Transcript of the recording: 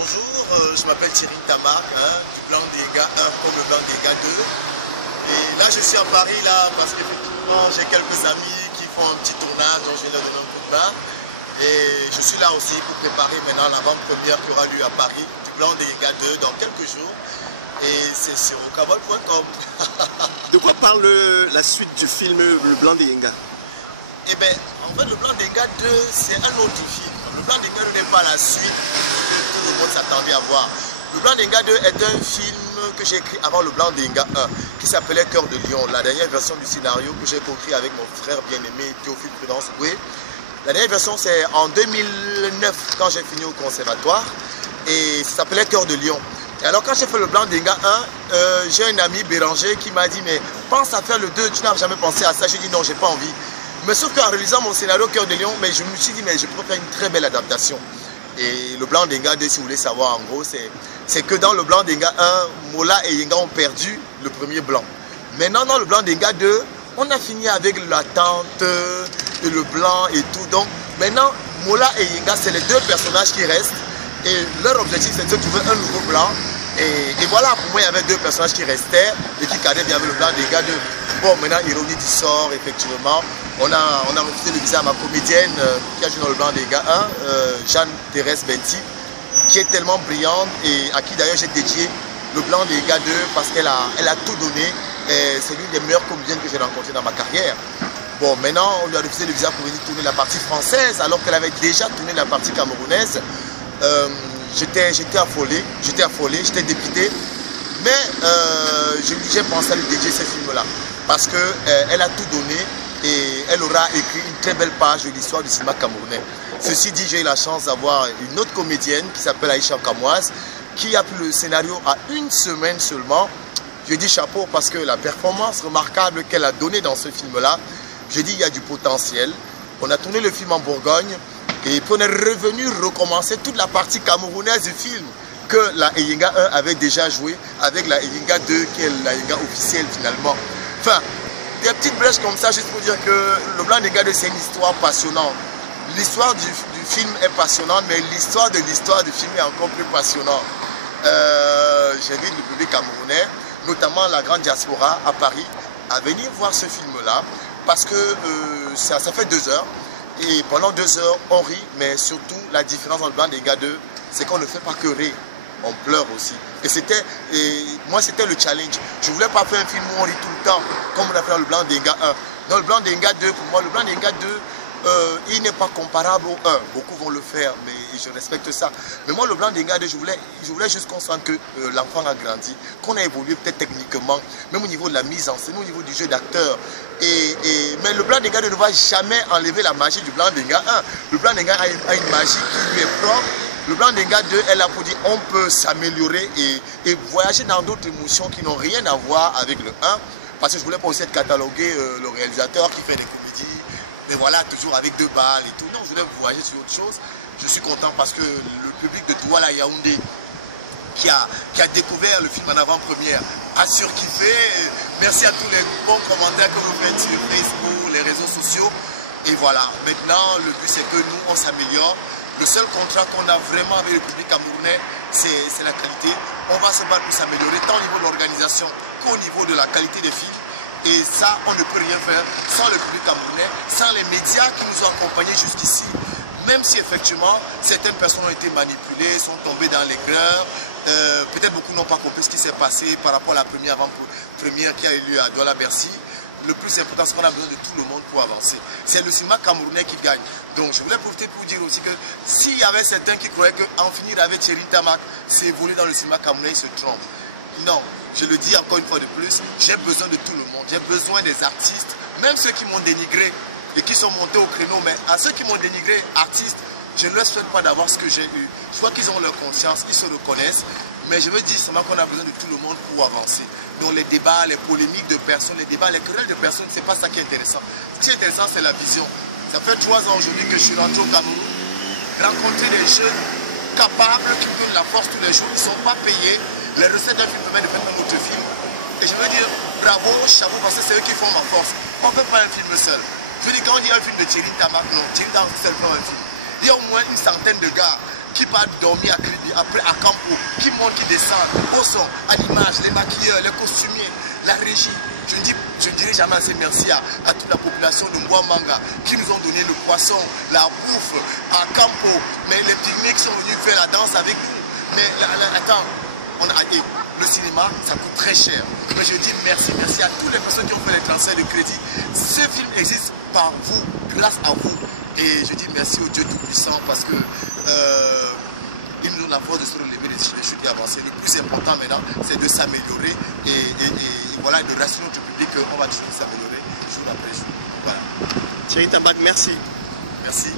Bonjour, je m'appelle Thierry Tamak, du Blanc Denga 1 comme le Blanc Denga 2. Et là, je suis à Paris là parce qu'effectivement, j'ai quelques amis qui font un petit tournage, donc je vais leur donner un coup de main. Et je suis là aussi pour préparer maintenant l'avant-première qui aura lieu à Paris, du Blanc Denga 2 dans quelques jours. Et c'est sur okabol.com. De quoi parle la suite du film Le Blanc Denga? Eh bien, en fait, Le Blanc Denga 2, c'est un autre film. Le Blanc Denga 2 n'est pas la suite que tout le monde s'attendait à voir. Le Blanc Denga 2 est un film que j'ai écrit avant Le Blanc Denga 1, qui s'appelait Cœur de Lion, la dernière version du scénario que j'ai co-écrit avec mon frère bien-aimé Théophile Prudence Goué. La dernière version, c'est en 2009, quand j'ai fini au conservatoire, et ça s'appelait Cœur de Lion. Et alors quand j'ai fait Le Blanc Denga 1, j'ai un ami Béranger qui m'a dit, mais pense à faire le 2, tu n'as jamais pensé à ça. J'ai dit non, j'ai pas envie. Mais sauf qu'en réalisant mon scénario Cœur de Lion, mais je me suis dit, mais je peux faire une très belle adaptation. Et Le Blanc Denga 2, si vous voulez savoir, en gros, c'est que dans Le Blanc Denga 1, Mola et Yenga ont perdu le premier blanc. Maintenant, dans Le Blanc Denga 2, on a fini avec l'attente, le blanc et tout. Donc, maintenant, Mola et Yenga, c'est les deux personnages qui restent. Et leur objectif, c'est de trouver un nouveau blanc. Et voilà, pour moi, il y avait deux personnages qui restaient et qui cadaient bien avec Le Blanc Denga 2. Bon, maintenant, ironie du sort, effectivement. On a refusé le visa à ma comédienne qui a joué dans Le Blanc Denga 1, Jeanne-Thérèse Benti, qui est tellement brillante et à qui d'ailleurs j'ai dédié Le Blanc Denga 2 parce qu'elle a tout donné. C'est l'une des meilleures comédiennes que j'ai rencontrées dans ma carrière. Bon, maintenant, on lui a refusé le visa pour venir tourner la partie française alors qu'elle avait déjà tourné la partie camerounaise. J'étais affolé, j'étais dépité. Mais j'ai pensé à lui dédier ce film-là parce qu'elle a tout donné. Et elle aura écrit une très belle page de l'histoire du cinéma camerounais. Ceci dit, j'ai eu la chance d'avoir une autre comédienne qui s'appelle Aïcha Kamoise, qui a pris le scénario à une semaine seulement. Je dis chapeau parce que la performance remarquable qu'elle a donnée dans ce film-là, je dis il y a du potentiel. On a tourné le film en Bourgogne et puis on est revenu recommencer toute la partie camerounaise du film que la Eyenga 1 avait déjà joué avec la Eyenga 2 qui est la Eyenga officielle finalement. Enfin, des petites brèches comme ça, juste pour dire que Le Blanc Denga 2, c'est une histoire passionnante. L'histoire du film est passionnante, mais l'histoire du film est encore plus passionnante. J'invite le public camerounais, notamment la grande diaspora à Paris, à venir voir ce film-là, parce que ça fait 2 heures, et pendant 2 heures, on rit, mais surtout, la différence dans Le Blanc Denga 2, c'est qu'on ne fait pas que rire. On pleure aussi. Et moi, c'était le challenge. Je ne voulais pas faire un film où on rit tout le temps, comme on a fait dans Le Blanc Denga 1. Dans Le Blanc Denga 2, pour moi, Le Blanc Denga 2, il n'est pas comparable au 1. Beaucoup vont le faire, mais je respecte ça. Mais moi, Le Blanc Denga 2, je voulais juste qu'on sente que l'enfant a grandi, qu'on a évolué peut-être techniquement, même au niveau de la mise en scène, au niveau du jeu d'acteur. Mais Le Blanc Denga 2 ne va jamais enlever la magie du Blanc Denga 1. Le Blanc Denga a une magie qui lui est propre. Le Blanc Denga 2 est là pour dire on peut s'améliorer et voyager dans d'autres émotions qui n'ont rien à voir avec le 1. Parce que je voulais pas aussi être catalogué le réalisateur qui fait des comédies, mais voilà, toujours avec 2 balles et tout. Non, je voulais voyager sur autre chose. Je suis content parce que le public de Douala Yaoundé qui a découvert le film en avant-première a surkiffé. Merci à tous les bons commentaires que vous faites sur Facebook, les réseaux sociaux. Et voilà, maintenant le but c'est que nous on s'améliore. Le seul contrat qu'on a vraiment avec le public camerounais, c'est la qualité. On va se battre pour s'améliorer tant au niveau de l'organisation qu'au niveau de la qualité des films. Et ça, on ne peut rien faire sans le public camerounais, sans les médias qui nous ont accompagnés jusqu'ici. Même si effectivement, certaines personnes ont été manipulées, sont tombées dans l'aigreur. Peut-être beaucoup n'ont pas compris ce qui s'est passé par rapport à la première qui a eu lieu à Douala-Bercy. Le plus important, c'est qu'on a besoin de tout le monde pour avancer. C'est le cinéma camerounais qui gagne. Donc je voulais profiter pour dire aussi que s'il y avait certains qui croyaient qu'en finir avec Thierry Tamak, c'est évoluer dans le cinéma camerounais, ils se trompent. Non, je le dis encore une fois de plus, j'ai besoin de tout le monde. J'ai besoin des artistes, même ceux qui m'ont dénigré et qui sont montés au créneau. Mais à ceux qui m'ont dénigré, artistes, je ne leur souhaite pas d'avoir ce que j'ai eu. Je vois qu'ils ont leur conscience, ils se reconnaissent. Mais je veux dire seulement qu'on a besoin de tout le monde pour avancer. Donc les débats, les polémiques de personnes, les débats, les querelles de personnes, ce n'est pas ça qui est intéressant. Ce qui est intéressant, c'est la vision. Ça fait 3 ans aujourd'hui que je suis rentré au Cameroun, rencontrer des jeunes capables qui me donnent la force tous les jours, qui ne sont pas payés. Les recettes d'un film permettent de faire un autre film. Et je veux dire bravo, chapeau, parce que c'est eux qui font ma force. On ne fait pas un film seul. Je veux dire, quand on dit un film de Thierry Tamak, non, Thierry Tamak seul fait un film. Il y a au moins une centaine de gars qui part dormir à Kribi, après à Campo, qui monte, qui descend, au son, à l'image, les maquilleurs, les costumiers, la régie. Je ne dirai jamais assez merci à toute la population de Mboamanga qui nous ont donné le poisson, la bouffe, à Campo, mais les pygmées qui sont venus faire la danse avec nous. Mais attends, le cinéma, ça coûte très cher. Mais je dis merci à toutes les personnes qui ont fait les transferts de crédit. Ce film existe par vous, grâce à vous. Et je dis merci au Dieu Tout-Puissant parce que il nous donne la force de se relever des chutes et avancer. Le plus important maintenant, c'est de s'améliorer et voilà, de rassurer notre public qu'on va toujours s'améliorer jour après jour. Voilà. Thierry Tambak, merci. Merci.